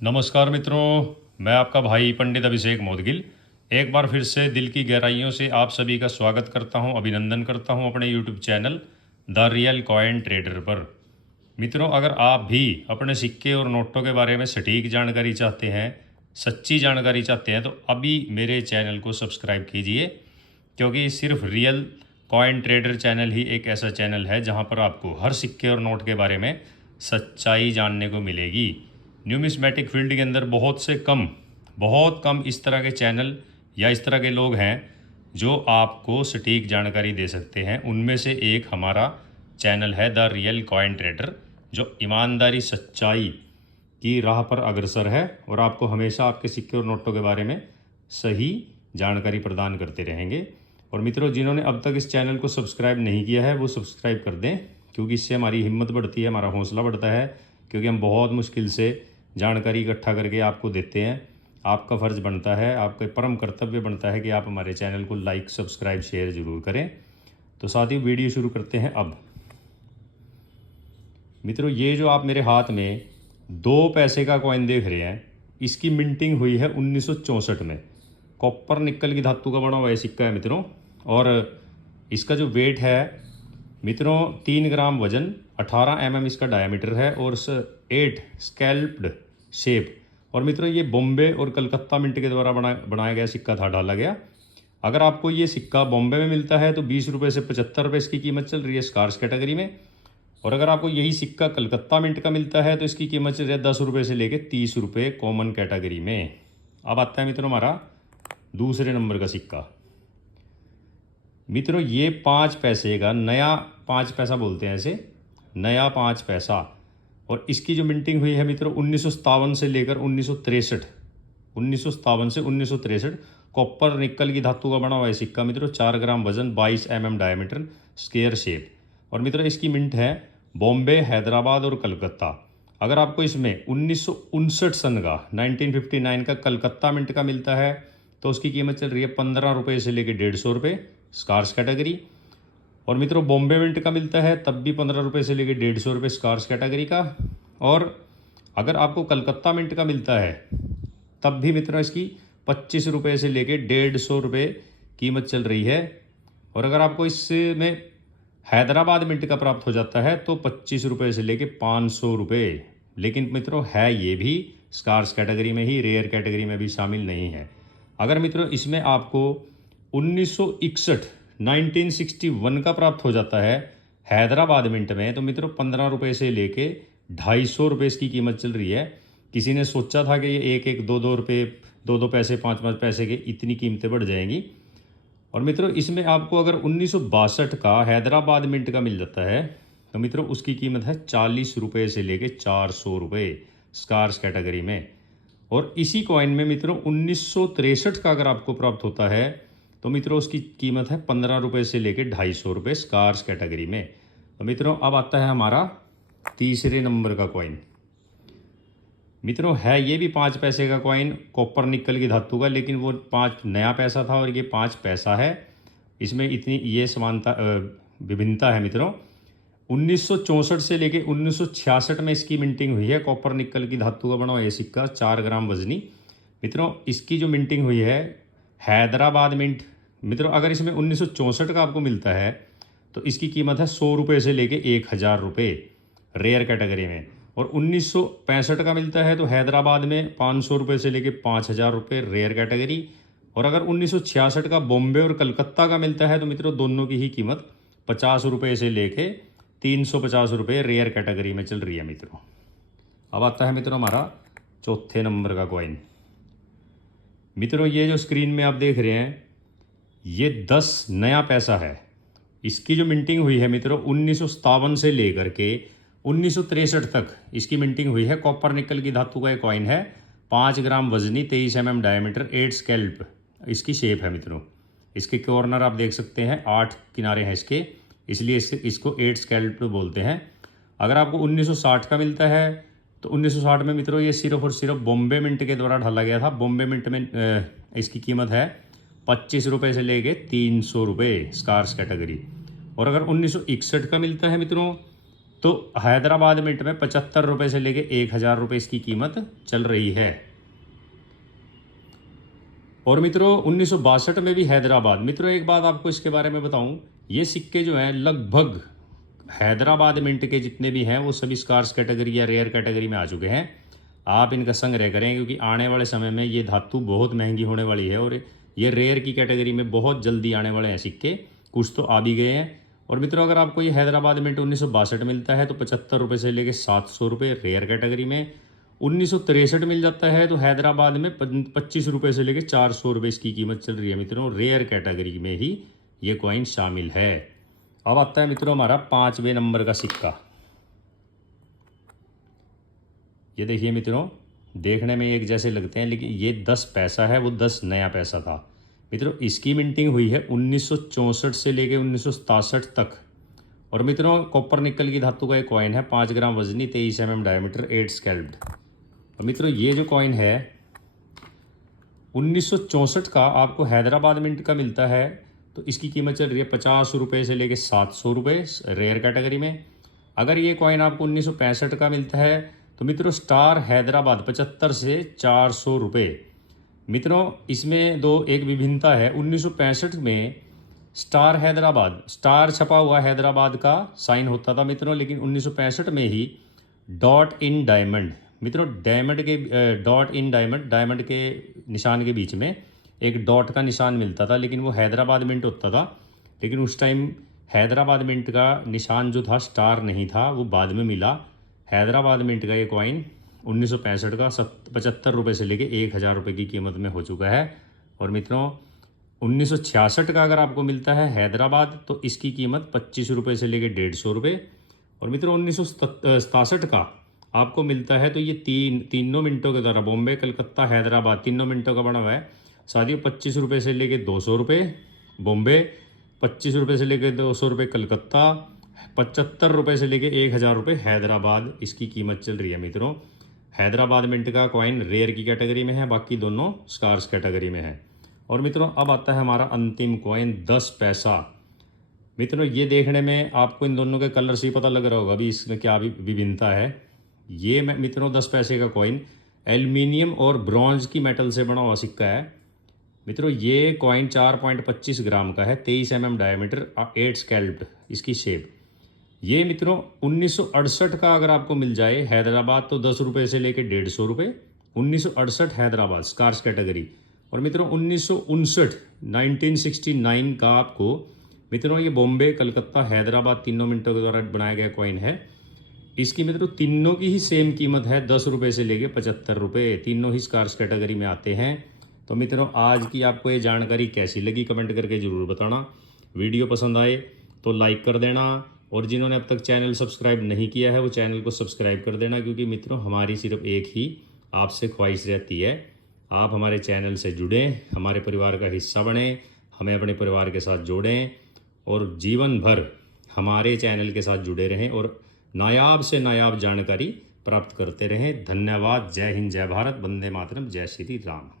नमस्कार मित्रों, मैं आपका भाई पंडित अभिषेक मोदगिल एक बार फिर से दिल की गहराइयों से आप सभी का स्वागत करता हूं, अभिनंदन करता हूं अपने YouTube channel the real coin trader पर। मित्रों, अगर आप भी अपने सिक्के और नोटों के बारे में सटीक जानकारी चाहते हैं, सच्ची जानकारी चाहते हैं, तो अभी मेरे चैनल को सब्सक्राइब कीजिए, क्योंकि सिर्फ रियल कॉइन ट्रेडर चैनल ही एक ऐसा चैनल है जहां पर आपको हर सिक्के और नोट के बारे में सच्चाई जानने को मिलेगी। न्यूमिस्मेटिक फील्ड के अंदर बहुत कम इस तरह के चैनल या इस तरह के लोग हैं जो आपको सटीक जानकारी दे सकते हैं। उनमें से एक हमारा चैनल है द रियल कॉइन ट्रेडर, जो ईमानदारी सच्चाई की राह पर अग्रसर है और आपको हमेशा आपके सिक्के और नोटों के बारे में सही जानकारी प्रदान करते रहेंगे। और मित्रों, जिन्होंने अब तक इस चैनल को सब्सक्राइब नहीं किया है वो सब्सक्राइब कर दें, क्योंकि इससे हमारी हिम्मत बढ़ती है, हमारा हौसला बढ़ता है, क्योंकि हम बहुत मुश्किल से जानकारी इकट्ठा करके आपको देते हैं। आपका फ़र्ज़ बनता है, आपका परम कर्तव्य बनता है कि आप हमारे चैनल को लाइक, सब्सक्राइब, शेयर ज़रूर करें। तो साथ ही वीडियो शुरू करते हैं अब। मित्रों, ये जो आप मेरे हाथ में 2 पैसे का कॉइन देख रहे हैं, इसकी मिंटिंग हुई है 1964 में। कॉपर निकल की धातु का बना हुआ ये सिक्का है मित्रों, और इसका जो वेट है मित्रों 3 ग्राम वजन, 18 mm इसका डायमीटर है और 8 स्कैल्प्ड शेप। और मित्रों, ये बॉम्बे और कलकत्ता मिंट के द्वारा बनाया गया सिक्का था, डाला गया। अगर आपको ये सिक्का बॉम्बे में मिलता है तो 20 रुपये से 75 रुपये इसकी कीमत चल रही है स्कार्स कैटेगरी में। और अगर आपको यही सिक्का कलकत्ता मिंट का मिलता है तो इसकी कीमत चल रही है 10 रुपये से लेकर 30 रुपये कॉमन कैटेगरी में। अब आता है मित्रों हमारा दूसरे नंबर का सिक्का। मित्रों, ये 5 पैसे का नया 5 पैसा बोलते हैं इसे, नया 5 पैसा। और इसकी जो मिंटिंग हुई है मित्रों 1957 से लेकर 1963, 1957 से 1963। कॉपर निकल की धातु का बना हुआ है सिक्का मित्रों, 4 ग्राम वजन, 22 mm डायमीटर, स्क्वायर शेप। और मित्रों, इसकी मिंट है बॉम्बे, हैदराबाद और कलकत्ता। अगर आपको इसमें 1959 सन का 1959 का कलकत्ता मिंट का मिलता है तो उसकी कीमत चल रही है 15 रुपये से लेकर 150 रुपये स्कार्स कैटेगरी। और मित्रों, बॉम्बे मिंट का मिलता है तब भी 15 रुपये से लेकर 150 रुपये स्कार्स कैटेगरी का। और अगर आपको कलकत्ता मिंट का मिलता है तब भी मित्रों इसकी 25 रुपये से लेकर 150 रुपये कीमत चल रही है। और अगर आपको इसमें हैदराबाद मिंट का प्राप्त हो जाता है तो 25 रुपये से लेकर 500 रुपये। लेकिन मित्रों, है ये भी स्कार्स कैटेगरी में ही, रेयर कैटेगरी में भी शामिल नहीं है। अगर मित्रों इसमें आपको 1961 1961 का प्राप्त हो जाता है हैदराबाद मिंट में तो मित्रों 15 रुपये से लेके 250 रुपये इसकी कीमत चल रही है। किसी ने सोचा था कि ये एक 2 रुपये, 2 पैसे, 5 पैसे के इतनी कीमतें बढ़ जाएंगी। और मित्रों, इसमें आपको अगर 1962 का हैदराबाद मिंट का मिल जाता है तो मित्रों उसकी कीमत है 40 रुपये से लेके 400 रुपये स्कार्स कैटेगरी में। और इसी कॉइन में मित्रों 1963 का अगर आपको प्राप्त होता है तो मित्रों उसकी कीमत है 15 रुपये से लेकर 250 रुपये स्कार्स कैटेगरी में। तो मित्रों, अब आता है हमारा तीसरे नंबर का कॉइन। मित्रों, है ये भी 5 पैसे का कॉइन, कॉपर निकल की धातु का, लेकिन वो 5 नया पैसा था और ये 5 पैसा है। इसमें इतनी ये समानता विभिन्नता है मित्रों। 1964 से लेके 1966 में इसकी मिंटिंग हुई है। कॉपर निकल की धातु का बना हुआ ये सिक्का, 4 ग्राम वजनी। मित्रों, इसकी जो मिंटिंग हुई है हैदराबाद मिंट। मित्रों, अगर इसमें 1964 का आपको मिलता है तो इसकी कीमत है 100 रुपये से लेके 1000 रुपये रेयर कैटेगरी में। और 1965 का मिलता है तो हैदराबाद में 500 रुपये से लेके 5000 रुपये रेयर कैटेगरी। और अगर 1966 का बॉम्बे और कलकत्ता का मिलता है तो मित्रों दोनों की ही कीमत 50 रुपये से लेके 350 रुपये रेयर कैटेगरी में चल रही है मित्रों। अब आता है मित्रों हमारा चौथे नंबर का कॉइन। मित्रों, ये जो स्क्रीन में आप देख रहे हैं ये 10 नया पैसा है। इसकी जो मिंटिंग हुई है मित्रों 1957 से लेकर के 1963 तक इसकी मिंटिंग हुई है। कॉपर निकल की धातु का एक कॉइन है, 5 ग्राम वजनी, 23 mm डायमीटर, 8 स्कैल्प इसकी शेप है मित्रों। इसके कॉर्नर आप देख सकते हैं, 8 किनारे हैं इसके, इसलिए इसको 8 स्कैल्प बोलते हैं। अगर आपको 1960 का मिलता है तो 1960 में मित्रों ये सिर्फ और सिर्फ बॉम्बे मिंट के द्वारा ढाला गया था। बॉम्बे मिंट में इसकी कीमत है 25 रुपये से लेके 300 रुपये स्कार्स कैटेगरी। और अगर 1961 का मिलता है मित्रों तो हैदराबाद मिंट में 75 रुपये से लेके 1000 रुपये इसकी कीमत चल रही है। और मित्रों 1962 में भी हैदराबाद, मित्रों एक बात आपको इसके बारे में बताऊं, ये सिक्के जो हैं लगभग हैदराबाद मिंट के जितने भी हैं वो सभी स्कार्स कैटेगरी या रेयर कैटेगरी में आ चुके हैं। आप इनका संग्रह करें क्योंकि आने वाले समय में ये धातु बहुत महंगी होने वाली है और ये रेयर की कैटेगरी में बहुत जल्दी आने वाले हैं सिक्के, कुछ तो आ भी गए हैं। और मित्रों अगर आपको ये हैदराबाद मिंट 1962 मिलता है तो 75 रुपये से लेके 700 रुपये रेयर कैटेगरी में, 1963 मिल जाता है तो हैदराबाद में 25 रुपये से लेके 400 रुपये इसकी कीमत चल रही है मित्रों, रेयर कैटेगरी में ही ये कॉइन शामिल है। अब आता है मित्रों हमारा 5वें नंबर का सिक्का। ये देखिए मित्रों, देखने में एक जैसे लगते हैं लेकिन ये 10 पैसा है, वो 10 नया पैसा था। मित्रों इसकी मिंटिंग हुई है 1964 से लेके 1967 तक। और मित्रों कॉपर निकल की धातु का एक कॉइन है, 5 ग्राम वजनी, 23 mm डायमीटर, 8 स्कैल्प्ड। और मित्रों ये जो कॉइन है 1964 का आपको हैदराबाद मिंट का मिलता है तो इसकी कीमत चल रही है 50 रुपये से लेके 700 रुपये रेयर कैटेगरी में। अगर ये कॉइन आपको 1965 का मिलता है तो मित्रों स्टार हैदराबाद 75 से 400 रुपये। मित्रों इसमें एक विभिन्नता है, 1965 में स्टार हैदराबाद, स्टार छपा हुआ हैदराबाद का साइन होता था मित्रों, लेकिन 1965 में ही डॉट इन डायमंड, मित्रों डायमंड के डॉट इन डायमंड, डायमंड के निशान के बीच में एक डॉट का निशान मिलता था, लेकिन वो हैदराबाद मिंट होता था। लेकिन उस टाइम हैदराबाद मिंट का निशान जो था स्टार नहीं था, वो बाद में मिला। हैदराबाद मिंट का ये कॉइन 1965 का 75 रुपये से लेके 1000 रुपये की कीमत में हो चुका है। और मित्रों 1966 का अगर आपको मिलता है हैदराबाद तो इसकी कीमत 25 रुपये से लेके 150 रुपये। और मित्रों 1967 का आपको मिलता है तो ये तीनों मिनटों के द्वारा, बॉम्बे कलकत्ता हैदराबाद तीनों मिनटों का बना हुआ है। साथियों 25 रुपये से लेके 200 रुपये बॉम्बे, 25 रुपये से लेके 200 रुपये कलकत्ता, 75 रुपये से लेके 1000 रुपये हैदराबाद इसकी कीमत चल रही है मित्रों। हैदराबाद मिंट का कॉइन रेयर की कैटेगरी में है, बाकी दोनों स्कार्स कैटेगरी में है। और मित्रों अब आता है हमारा अंतिम कॉइन 10 पैसा। मित्रों ये देखने में आपको इन दोनों के कलर से ही पता लग रहा होगा अभी इसमें क्या विभिन्नता है। ये मित्रों 10 पैसे का कॉइन एल्युमिनियम और ब्रॉन्ज की मेटल से बना हुआ सिक्का है। मित्रों ये कॉइन 4.25 ग्राम का है, 23 mm डायमीटर, 8 स्कैल्प्ड इसकी शेप। ये मित्रों 1968 का अगर आपको मिल जाए हैदराबाद तो 10 रुपये से लेके 150 रुपये, 1968 हैदराबाद स्कार्स कैटेगरी। और मित्रों 1969 का आपको मित्रों ये बॉम्बे कलकत्ता हैदराबाद तीनों मिनटों के द्वारा बनाया गया कॉइन है। इसकी मित्रों तीनों की ही सेम कीमत है, 10 रुपये से लेके 75 रुपये, तीनों ही स्कार्स कैटेगरी में आते हैं। तो मित्रों आज की आपको ये जानकारी कैसी लगी कमेंट करके ज़रूर बताना। वीडियो पसंद आए तो लाइक कर देना, और जिन्होंने अब तक चैनल सब्सक्राइब नहीं किया है वो चैनल को सब्सक्राइब कर देना, क्योंकि मित्रों हमारी सिर्फ एक ही आपसे ख्वाहिश रहती है, आप हमारे चैनल से जुड़ें, हमारे परिवार का हिस्सा बनें, हमें अपने परिवार के साथ जोड़ें और जीवन भर हमारे चैनल के साथ जुड़े रहें और नायाब से नायाब जानकारी प्राप्त करते रहें। धन्यवाद। जय हिंद, जय भारत, वंदे मातरम, जय श्री राम।